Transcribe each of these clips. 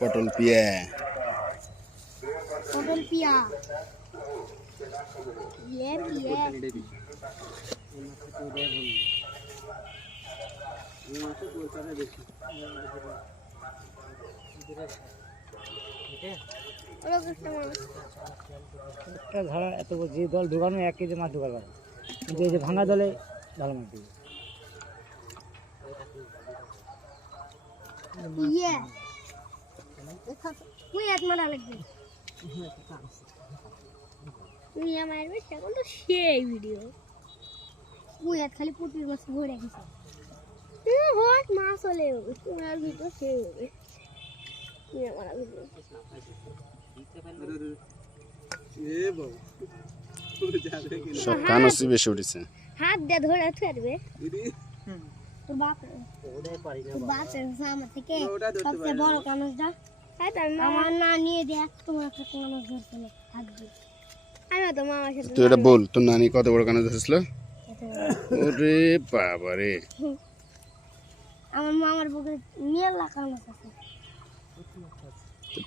পটল পিয়া ধরা এত যে দল ঢুকানো 1 কেজি মাছ ঢুকাবে কিন্তু এই যে ভাঙা দলে ভালো মাছ দিবে খালি পুটির মাছ ভরে গেছে মাছ হলে তোমার ভিতর সে হবে সব কানসি বেশি উঠেছে হাত দিয়ে ধরে থাকবে তোর বাপ আমার থেকে সবচেয়ে বড় কানসটা আমার না নিয়ে দেখ তোমার একটা কানস ধরছিল হাত দিয়ে আমি তো মামার সাথে তুই এটা বল তোর নানি কত বড় কানস ধরেছিল ওরে বাবা রে আমার মামার পুকুরে নিয়ে কানস আছে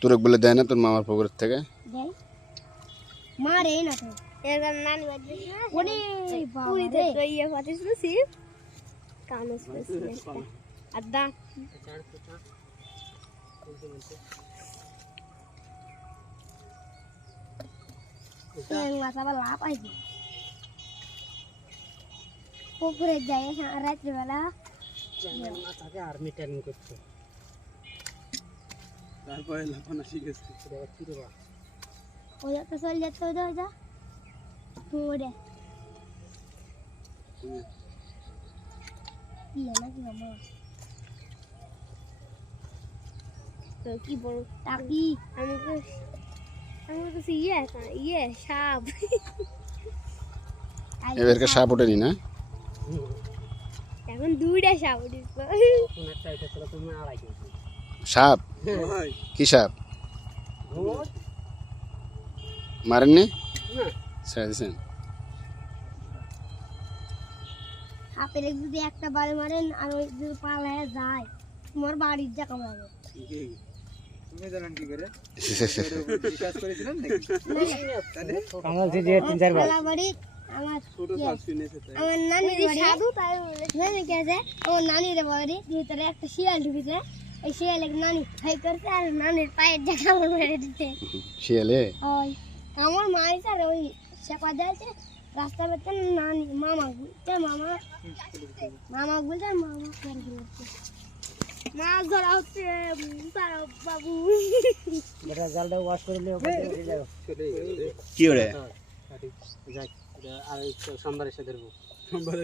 তোর বলে দেয় না তোর মামার পুকুরের থেকে দেয় মারে না তো এর নানি বাড়ি ওরে বাবা রে তো ইয়ে পাতিস না সিপ কানস পেছে আদা মাছ আবার লাভ আইছে পুকুরে যাই রাত্রিবেলা মাছকে আর্মি ট্রেনিং করছে তারপরে লাফানো শিখেছে ওই একটা চল যাচ্ছে ওই যা ওরে কি বড় টাকি আমি তো ইয়ে সাপ এবারকে সাপ ওঠেনি না এখন 2টা সাপ উঠেছে একটা এটা ছিল তুমি আড়াই কেজি সাপ কি সাপ মারেননি ছেড়ে দিয়েছেন সাপের যদি একটা বাড়ি মারেন আর ওই যদি পালায় যায় তোমার বাড়ির যা কামড়াবে তুমি জানেন কি করে কাজ করেছিলেন আমরা যে 3-4 বার বাড়ি আমার ছোট কাজ শুনেছে তাই আমার নানির সাধু তাই বলে কি আছে আমার নানির বাড়ি ভিতরে একটা শিয়াল ঢুকেছে এই শিয়ালের নানি হাই করতে আর নানির পায়ের যা কামড় মেরে দিতে শিয়ালে ওই আমার মাই স্যার ওই সেপা দিয়েছে রাস্তা বেতে নানি মামা বলতে মামা বলতে মামা করে দিয়েছে মাছ ধরা হচ্ছে বাবু এটা জালটা ওয়াশ করে নিয়ে ওখানে দিয়ে যাও কি ওরে যাই আর সোমবার এসে ধরবো সোমবার